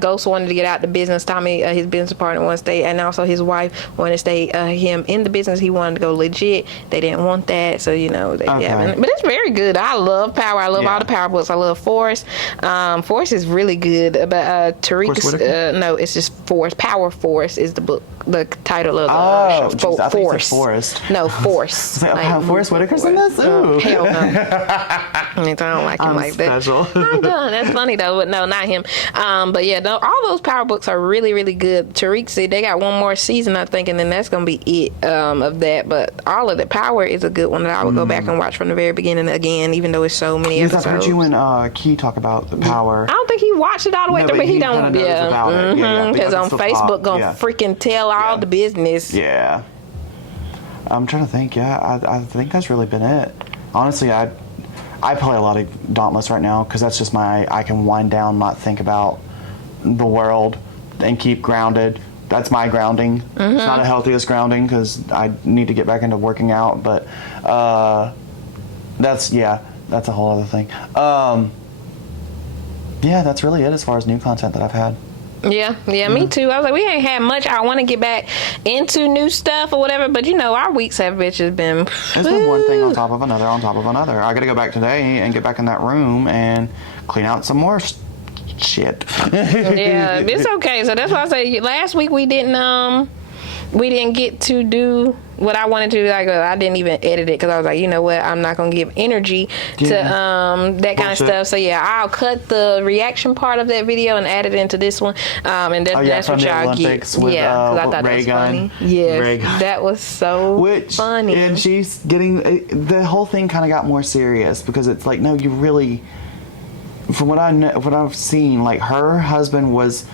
Ghost wanted to get out the business. Tommy, his business partner, wanted to stay, and also his wife wanted to stay him in the business. He wanted to go legit. They didn't want that, so they haven't. But it's very good. I love Power. I love all the Power books. I love Force. Force is really good. But Tariq's no, it's just Force. Power Force is the book. The title of the show. Force. Forest. No, Force. Forrest Whitaker's in this? Ooh. Hell no. I don't like him like that. Special. I'm done. That's funny though, but no, not him. But yeah, all those Power books are really, really good. Tariq said they got one more season, I think, and then that's gonna be it of that. But all of the Power is a good one that I would go back and watch from the very beginning again, even though it's so many episodes. I heard you and Key talk about the Power. I don't think he watched it all the way through, but he don't. Because on Facebook, gonna freaking tell all the business. Yeah. I'm trying to think. Yeah, I think that's really been it. Honestly, I play a lot of Dauntless right now because that's just I can wind down, not think about the world, and keep grounded. That's my grounding. It's not the healthiest grounding because I need to get back into working out, but that's a whole other thing. That's really it as far as new content that I've had. Yeah, me too. I was like, we ain't had much. I want to get back into new stuff or whatever, but our weeks have bitches been. It's been one thing on top of another on top of another. I got to go back today and get back in that room and clean out some more shit. Yeah, it's okay. So that's why I say last week we didn't get to do what I wanted to do. I didn't even edit it because I was like, you know what, I'm not gonna give energy to that kind of stuff. So I'll cut the reaction part of that video and add it into this one. And that's what y'all get. With, because I thought that was funny. Yeah, that was so funny. And she's getting the whole thing kind of got more serious because it's like, no, you really. From what I've seen, her husband was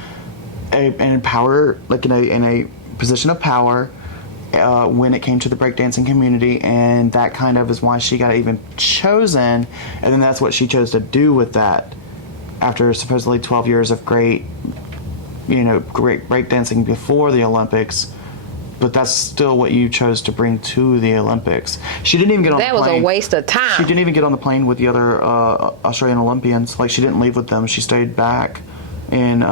in power, in a position of power when it came to the breakdancing community, and that kind of is why she got even chosen, and then that's what she chose to do with that after supposedly 12 years of great breakdancing before the Olympics. But that's still what you chose to bring to the Olympics. She didn't even get on the plane. That was a waste of time. She didn't even get on the plane with the other Australian Olympians. She didn't leave with them. She stayed back in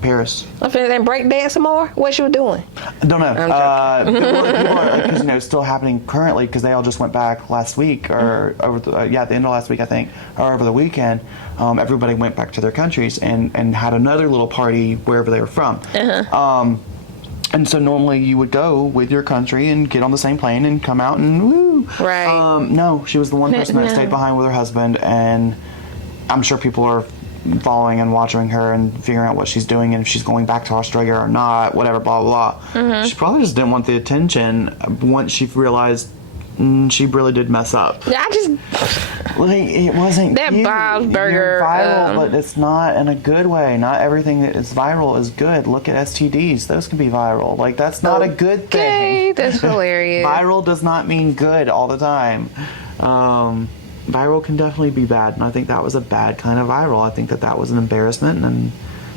Paris. Then break dance some more? What you were doing? I don't know. People are, because still happening currently because they all just went back last week or over at the end of last week, I think, or over the weekend. Everybody went back to their countries and had another little party wherever they were from. And so normally you would go with your country and get on the same plane and come out and woo. Right. No, she was the one person that stayed behind with her husband, and I'm sure people are following and watching her and figuring out what she's doing and if she's going back to Australia or not, whatever, blah, blah, blah. She probably just didn't want the attention once she realized she really did mess up. Yeah, I just Like, it wasn't that cute. Bob's Burger. You're viral, but it's not in a good way. Not everything that is viral is good. Look at STDs; those can be viral. Like, that's not a good thing. Okay, that's hilarious. Viral does not mean good all the time. Viral can definitely be bad, and I think that was a bad kind of viral. I think that was an embarrassment, and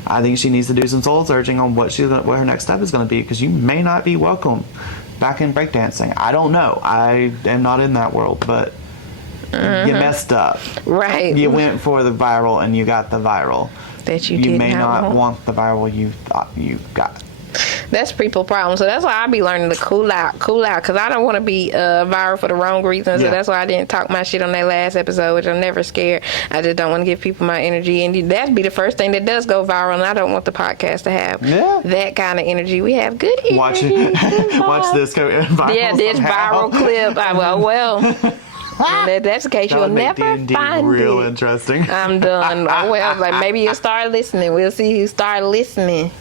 I think she needs to do some soul searching on what her next step is going to be, because you may not be welcome back in breakdancing. I don't know. I am not in that world, but you messed up. Right. You went for the viral, and you got the viral. That you You did may not want. want the viral you thought you got. That's people's problem. So that's why I be learning to cool out, because I don't want to be viral for the wrong reasons. Yeah. So that's why I didn't talk my shit on that last episode, which I'm never scared. I just don't want to give people my energy, and that'd be the first thing that does go viral. And I don't want the podcast to have that kind of energy. We have good energy. Watch it. Watch this go viral. Yeah, this somehow. viral clip. Well. If that's the case, That you'll would make never D&D find real it. interesting. I'm done. Well, like maybe you'll start listening. We'll see who start listening.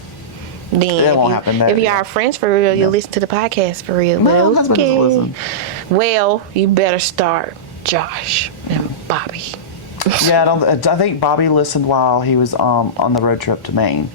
Then It won't happen that if you way. are friends for real, you'll listen to the podcast for real. No, But husband doesn't listen. Well, you better start Josh and Bobby. Yeah, I think Bobby listened while he was on the road trip to Maine.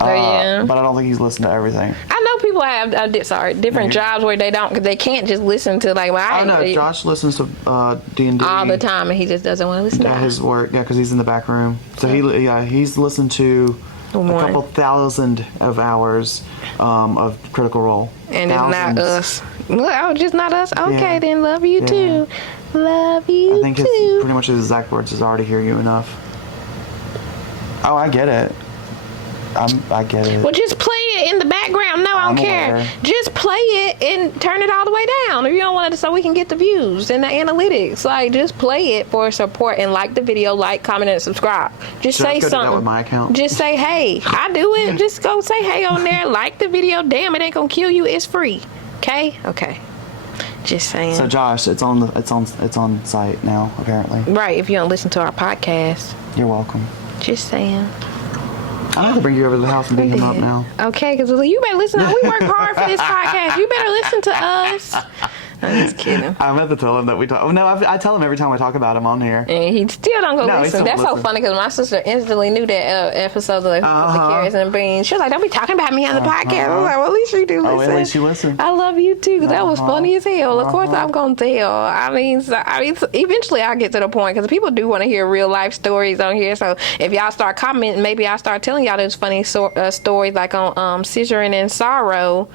Yeah. But I don't think he's listened to everything. I know people have different jobs where they can't just listen to like. Well, I don't know. Josh listens to D&D all the time, and he just doesn't want to listen to at it. his work. Yeah, because he's in the back room. So he's listened to a couple thousand of hours of Critical Role. And Thousands. it's not us. Oh, just not us. Okay, Yeah. then love you too. Love you I think too. pretty much his exact words is already hear you enough. Oh, I get it. I get it. Well, just play it in the background. No, I don't I'm care. aware. Just play it and turn it all the way down if you don't want it, so we can get the views and the analytics. Like, just play it for support and like the video, like, comment, and subscribe. Just Should I say go do that something. with my account? Just say hey. I do it. Just go say hey on there. Like the video. Damn, it ain't gonna kill you. It's free. Okay. Just saying. So Josh, it's on site now apparently. Right. If you don't listen to our podcast, You're welcome. just saying. I have to bring you over to the house and beat him up now. Okay, because you better listen. We work hard for this podcast. You better listen to us. I'm just kidding. I'm going to tell him that we talk. Oh, no, I tell him every time I talk about him on here. And he still don't go No, he listen. still That's so listen. funny because my sister instantly knew that episode of the carrots and beans. She was like, "Don't be talking about me on the podcast." I was like, "Well, at least you do listen." Oh, at least you listen. I love you too. That was funny as hell. Of course, I'm gonna tell. I mean, eventually I'll get to the point because people do want to hear real life stories on here. So if y'all start commenting, maybe I'll start telling y'all those funny stories like on Scissoring and Sorrow.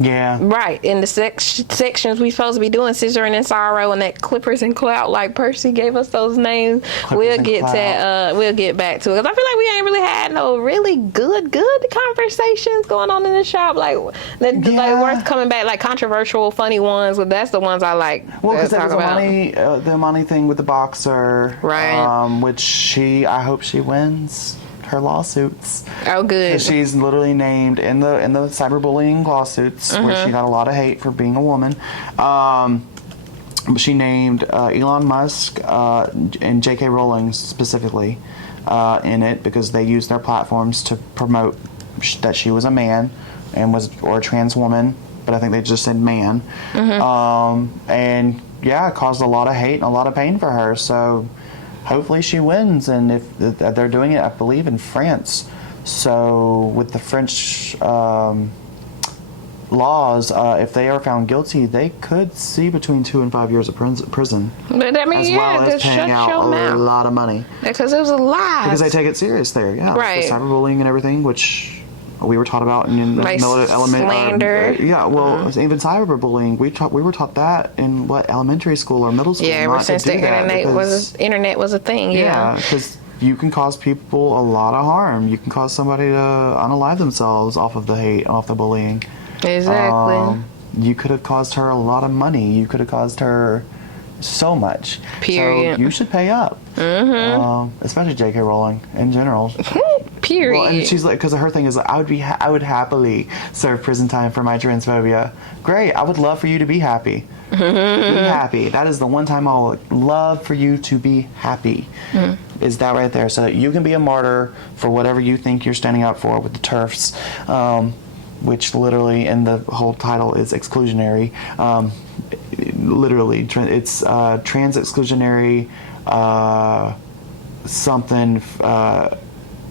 Yeah. Right, in the sections we supposed to be doing Scissoring and Sorrow and that Clippers and Clout, like Percy gave us those names. We'll and get Clout. we'll get back to it, because I feel like we ain't really had no really good conversations going on in the shop, like like worth coming back, like controversial, funny ones. But that's the ones I like. Well, because to there talk was about. the money thing with the boxer. Right. Which I hope she wins her lawsuits. Oh, good. 'Cause she's literally named in the cyberbullying lawsuits, where she got a lot of hate for being a woman. She named Elon Musk and J.K. Rowling specifically in it, because they used their platforms to promote that she was a man or a trans woman, but I think they just said man. And yeah, it caused a lot of hate and a lot of pain for her. So hopefully she wins, and if they're doing it, I believe, in France. So with the French laws, if they are found guilty, they could see between 2 and 5 years of prison, But I mean, as well as just shut paying out your a mouth, lot of money, because it was a lie. because they take it serious there. Yeah, Right. The cyberbullying and everything, which we were taught about in the Like elementary. slander. Even cyberbullying. We were taught that in elementary school or middle school. Yeah, ever not since to the do that, internet was a thing. yeah, because you can cause people a lot of harm. You can cause somebody to unalive themselves off of the hate, off the bullying. Exactly. You could have caused her a lot of money. You could have caused her so much. Period. So you should pay up. Especially J.K. Rowling in general. Period. Well, and she's like, because her thing is, like, I would happily serve prison time for my transphobia. Great, I would love for you to be happy. Be happy. That is the one time I would love for you to be happy. Is that right there? So that you can be a martyr for whatever you think you're standing up for with the TERFs. which literally in the whole title is exclusionary. Literally, it's trans exclusionary something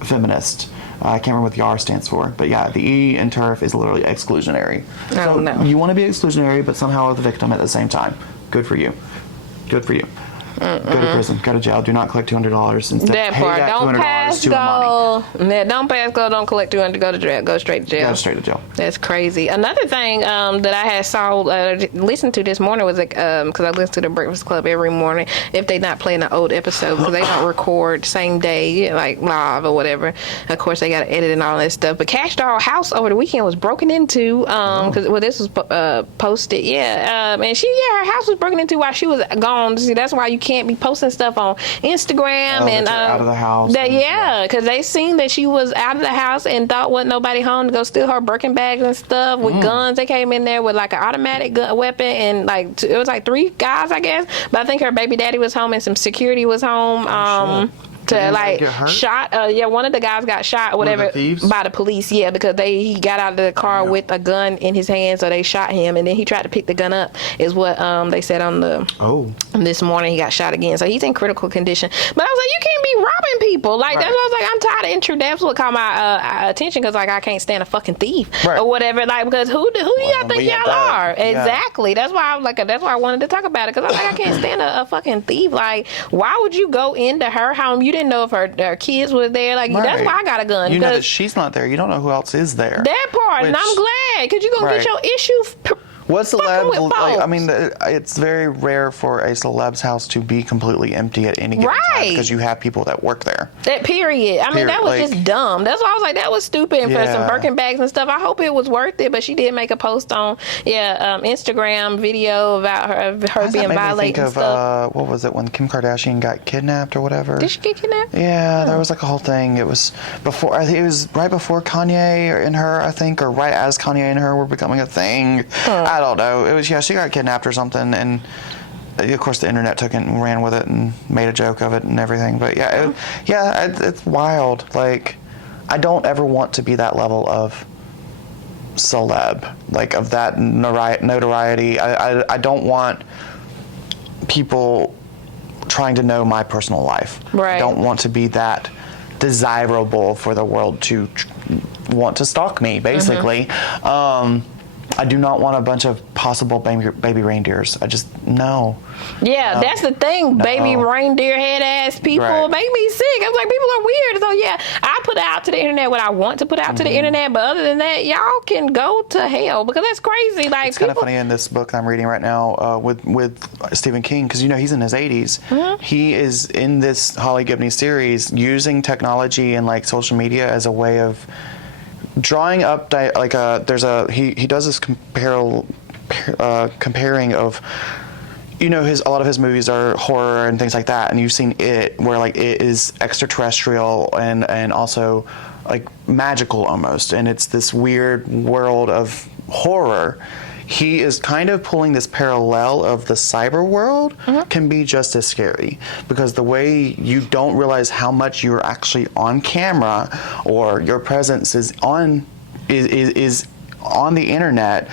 feminist. I can't remember what the R stands for, but yeah, the E in TERF is literally exclusionary. So no. you want to be exclusionary, but somehow the victim at the same time. Good for you. Good for you. Go to prison. Go to jail. Do not collect $200. Instead, That pay part. that Don't $200 pass to go. Don't pass go. Don't collect $200. Go to jail. Go straight to jail. Go straight to jail. That's crazy. Another thing that I had listened to this morning was because I listen to the Breakfast Club every morning. If they not playing an old episode, because they don't record same day, like live or whatever. Of course, they got to edit and all that stuff. But Cash Doll house over the weekend was broken into. Because this was posted. Yeah. And her house was broken into while she was gone. See, that's why you can't be posting stuff on Instagram and out of the house. Because they seen that she was out of the house and thought wasn't nobody home to go steal her Birkin bags and stuff with guns. They came in there with like an automatic weapon and like it was like 3 guys, I guess. But I think her baby daddy was home and some security was home. To like shot, one of the guys got shot or whatever by the police. Yeah, because he got out of the car with a gun in his hand, so they shot him, and then he tried to pick the gun up. Is what they said on the this morning. He got shot again, so he's in critical condition. But I was like, you can't be robbing people. Like that's what I was like. I'm tired of intruding. That's what caught my attention because like I can't stand a fucking thief or whatever. Like because who do y'all think y'all are? Exactly. That's why I was like. That's why I wanted to talk about it because I was like I can't stand a fucking thief. Like why would you go into her home? You didn't know if her kids were there. Like that's why I got a gun. You know that she's not there. You don't know who else is there. That part, and I'm glad because you're gonna get your issue. What's celeb? Like, I mean, it's very rare for a celeb's house to be completely empty at any given time because you have people that work there. That period. I mean, that was just dumb. That's why I was like, that was stupid for some Birkin bags and stuff. I hope it was worth it, but she did make a post on Instagram video about her being violated and stuff. What was it when Kim Kardashian got kidnapped or whatever? Did she get kidnapped? Yeah, there was like a whole thing. It was before. I think it was right before Kanye and her. I think, or right as Kanye and her were becoming a thing. I don't know. It was she got kidnapped or something, and of course the internet took it and ran with it and made a joke of it and everything. But it's wild. Like I don't ever want to be that level of celeb, like of that notoriety. I don't want people trying to know my personal life. Right. I don't want to be that desirable for the world to want to stalk me, basically. I do not want a bunch of possible baby reindeers. I just, no. Yeah, that's the thing. No. Baby reindeer head ass people make me sick. I was like, people are weird. So yeah, I put out to the internet what I want to put out to the internet. But other than that, y'all can go to hell because that's crazy. Like it's kind of funny in this book I'm reading right now with Stephen King because he's in his 80s. He is in this Holly Gibney series using technology and like social media as a way of drawing up he does this comparing of a lot of his movies are horror and things like that, and you've seen It where like it is extraterrestrial and also like magical almost, and it's this weird world of horror. He is kind of pulling this parallel of the cyber world can be just as scary because the way you don't realize how much you're actually on camera or your presence is on the internet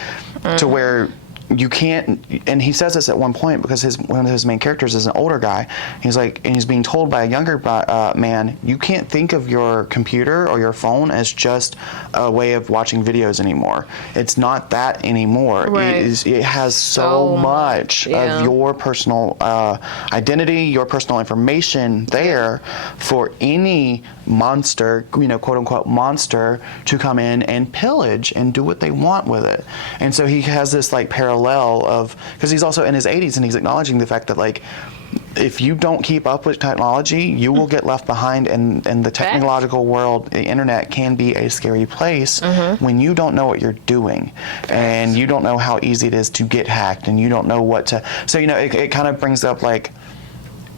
to where you can't, and he says this at one point because one of his main characters is an older guy. He's like, and he's being told by a younger man, you can't think of your computer or your phone as just a way of watching videos anymore. It's not that anymore. Right. It has so much of your personal identity, your personal information there for any monster, quote unquote monster, to come in and pillage and do what they want with it. And so he has this like parallel of, because he's also in his 80s and he's acknowledging the fact that like if you don't keep up with technology, you will get left behind, and the technological world, the internet can be a scary place when you don't know what you're doing and you don't know how easy it is to get hacked and you don't know what to, so it kind of brings up like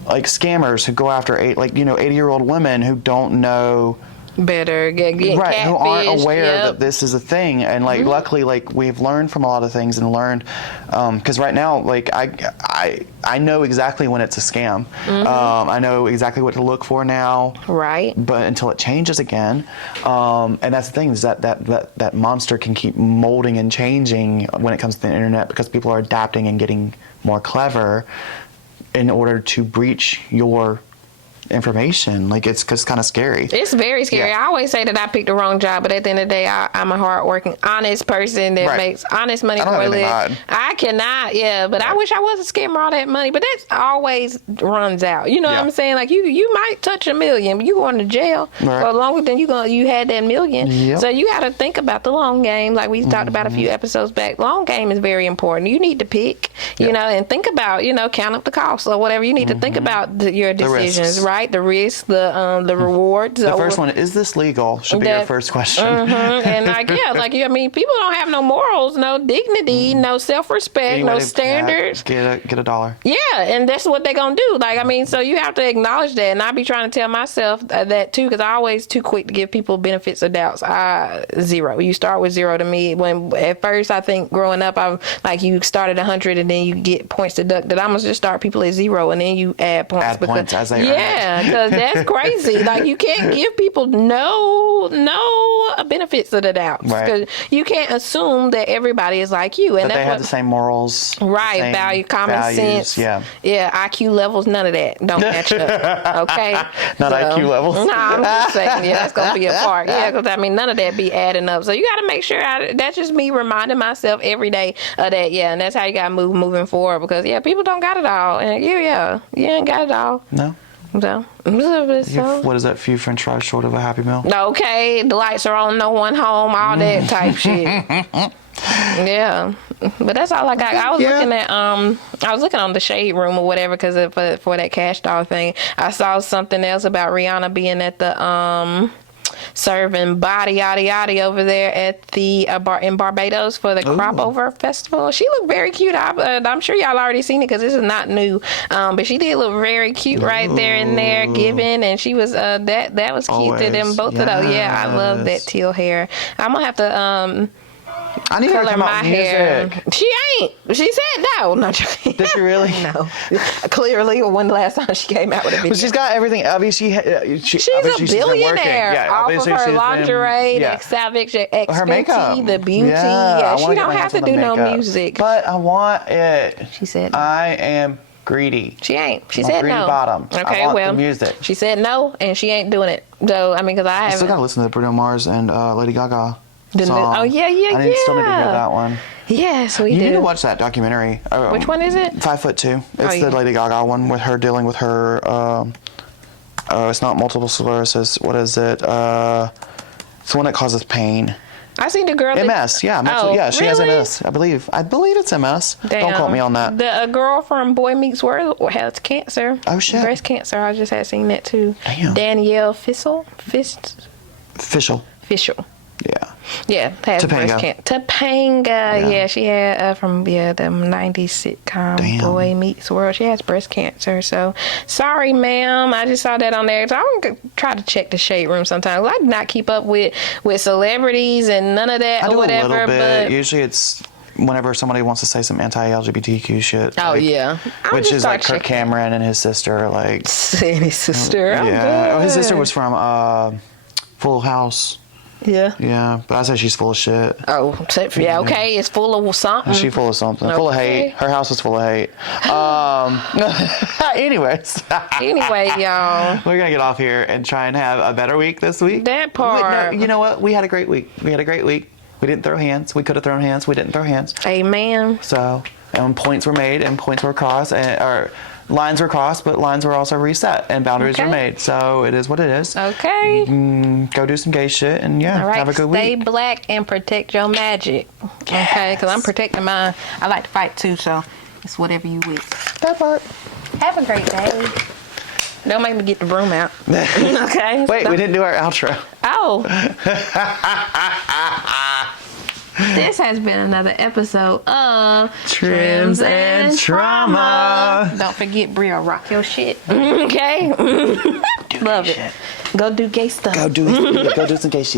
scammers who go after 80-year-old women who don't know better get right, who aren't catfish, aware yep. that this is a thing, and like luckily, like we've learned from a lot of things and learned, because right now, like I know exactly when it's a scam. I know exactly what to look for now. Right. But until it changes again, and that's the thing, is that monster can keep molding and changing when it comes to the internet, because people are adapting and getting more clever in order to breach your information. Like it's kind of scary. It's very scary. Yeah. I always say that I picked the wrong job, but at the end of the day, I'm a hardworking, honest person that Right. makes honest money I don't for a have anything living. to hide. I cannot, but I wish I was a scammer all that money, but that always runs out. You know what Yeah. I'm saying? Like you might touch $1 million, but you going to jail Right. for longer than you had that $1 million. Yep. So you got to think about the long game, like we talked about a few episodes back. Long game is very important. You need to pick, you know, and think about, count up the costs or whatever. You need to think about your decisions, risks. right? The risks, the rewards. The first one, is this legal? Should be your first question. And like, I mean, people don't have no morals, no dignity, no self-respect, Anyway, no standards. Get a dollar. Yeah, and that's what they're gonna do. Like, I mean, so you have to acknowledge that, and I be trying to tell myself that too, because I always too quick to give people benefits of doubts. Zero. You start with zero to me. When at first I think growing up, I'm like, you started 100 and then you get points deducted. I'm gonna just start people at zero and then you add points. Add points as they earn it. Because that's crazy. Like, you can't give people no benefits of the doubt. Right. Because you can't assume that everybody is like you, and That that's they have the same morals. right, same value, common values, sense. Yeah. IQ levels, none of that. Don't match up. Okay. Not IQ levels. No, I'm just saying, that's gonna be a part. Yeah, because I mean, none of that be adding up. So you got to make sure. That's just me reminding myself every day of that. Yeah, and that's how you got to moving forward, because people don't got it all, and you ain't got it all. No. So. What is that? Few French fries short of a Happy Meal. Okay, the lights are on, no one home, all that type shit. Yeah, but that's all I got. I was looking at I was looking on the Shade Room or whatever, because for that cash doll thing, I saw something else about Rihanna being at the serving body yada over there at the bar in Barbados for the Crop Over Festival. She looked very cute. I'm sure y'all already seen it because this is not new. But she did look very cute right there in there, giving, and she was that was cute. Always. To them both of those. Yeah, I love that teal hair. I'm gonna have to I need her to color come my out with hair. music. She ain't. She said no. Not joking. Did she really? No. Clearly, when the last time she came out with a video. But she's got everything. Obviously, She's obviously a billionaire Yeah, off of obviously her she's been- lingerie, yeah. the savage, Her makeup, the beauty. Yeah, I she wanna get don't my have hands to on the do no makeup. music. But I want it. She said no. I am greedy. She ain't. She I'm said greedy no. bottom. Okay, I want well, the music. she said no, and she ain't doing it. So I mean, because I I still haven't. gotta listen to the Bruno Mars and Lady Gaga song. Oh yeah. I still need to hear that one. Yes, we You do. need to watch that documentary. Which one is it? 5'2". It's yeah. the Lady Gaga one with her dealing with her. It's not multiple sclerosis. What is it? It's the one that causes pain. I seen the girl. MS. Yeah, yeah. She has really? MS. I believe it's MS. Damn. Don't quote me on that. The girl from Boy Meets World has cancer. Oh, shit. Breast cancer. I just had seen that too. Damn. Danielle Fishel. Official. Yeah. Yeah, has Topanga. breast cancer. Topanga. Yeah, she had from the 90s sitcom Damn. Boy Meets World. She has breast cancer. So sorry, ma'am. I just saw that on there. So I'm gonna try to check the Shade Room sometimes. I do not keep up with celebrities and none of that I or do whatever. a little bit. But Usually it's whenever somebody wants to say some anti-LGBTQ shit. oh like, yeah, which is like Kirk Cameron and his sister. Like and his sister. yeah. Oh, Oh, his sister good. was from Full House. Yeah. Yeah, but I say she's full of shit. Oh, yeah. Okay, it's full of something. She's full of something. Full of Okay. hate. Her house is full of hate. Anyways. Anyway, y'all. We're going to get off here and try and have a better week this week. That part. No, you know what? We had a great week. We didn't throw hands. We could have thrown hands. We didn't throw hands. Amen. So, and points were made and points were crossed. Or lines were crossed, but lines were also reset and boundaries were made. So it is what it is. Okay. Go do some gay shit and All right. have a good Stay week. black and protect your magic. Okay, because I'm protecting mine. I like to fight too, so it's whatever you wish. That part. Have a great day. Don't make me get the broom out. Okay. Wait, we didn't do our outro. Oh. This has been another episode of Trims and Trauma. Don't forget, Bria, rock your shit. Okay? Love it. Shit. Go do gay stuff. Go do some gay shit.